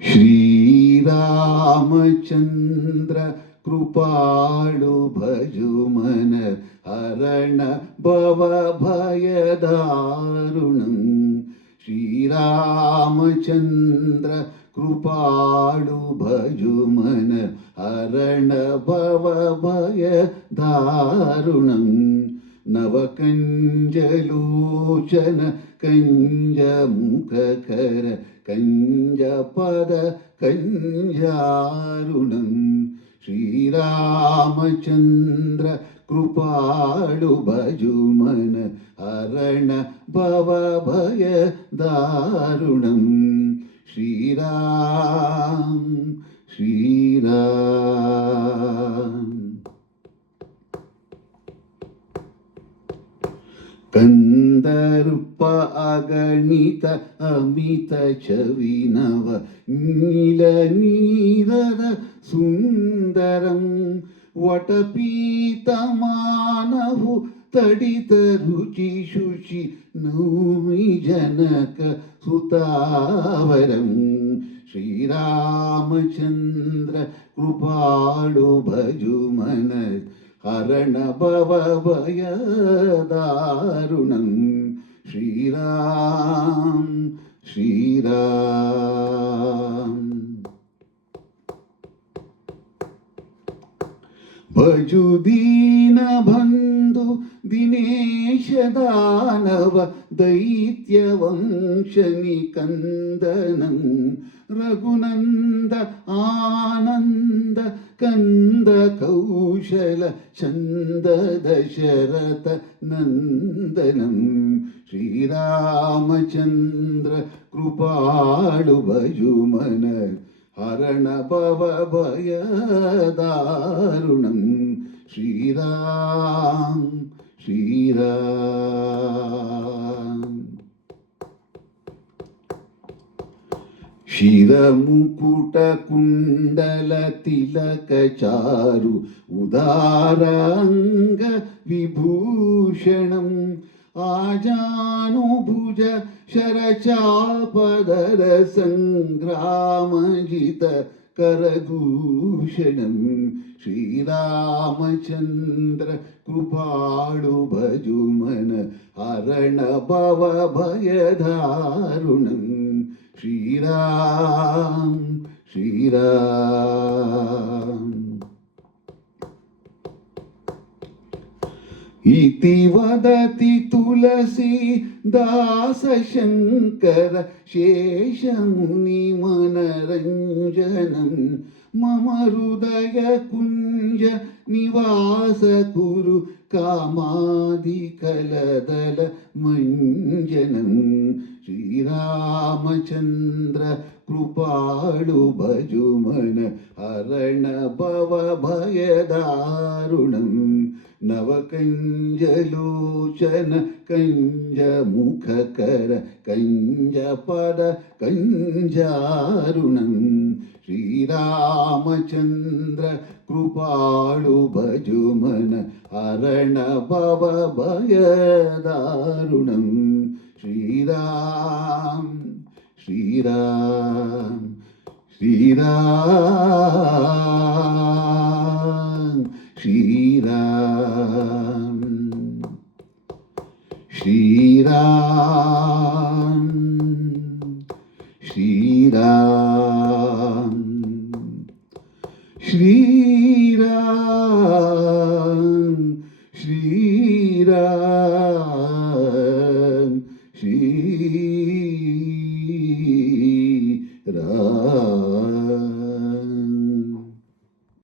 श्रीरामचन्द्र कृपाळु भजुमन हरण भवभयदारुणम् श्रीरामचन्द्र कृपाळु भजुमन हरण भवभयदारुणम् नवकञ्जलोचन कञ्जमुखकर कञ्जपद कञ्जारुणम् श्रीरामचन्द्र कृपाळु भजुमन हरण भवभयदारुणम् श्रीराम श्रीराम कंदर्प अगणित अमित छविनव नीलनीरद सुंदरं वटपीतमानहु तडित रुचि शुचि नौमि जनक सुतावरं श्रीरामचन्द्र कृपाळु भजुमन हरण भवभयदारुणम् श्रीराम श्रीराम भजु दीनबन्धु दिनेश दानव दैत्यवंशनिकन्दनं रघुनन्द आनन्द कंद कौशल चंद दशरथ नंदनं श्रीरामचन्द्र कृपाळु भजुमन हरण भवभयदारुणम् श्रीराम श्रीराम शिरमुकुटकुण्डल तिलकचारु उदारांग विभूषणम् आजानुभुज शरचापदर संग्रामजित करभूषणम् श्रीरामचन्द्र कृपाळु भजुमन हरण भवभयदारुणम् श्रीराम श्रीराम इति वदति तुलसी दास शंकर शेषमुनिमनरञ्जनं मम हृदय कुञ्ज निवास कुरु कामादिकलदल मञ्जनं श्रीरामचन्द्र कृपाळु भजुमन हरण भवभयदारुणम् नवकञ्जलोचन कञ्जमुखकर कञ्जपद कञ्जारुणम् श्रीरामचन्द्र कृपाळु भजुमन हरण भवभयदारुणम् श्रीराम श्रीराम श्रीराम श्रीराम श्रीराम श्रीराम श्रीराम श्रीराम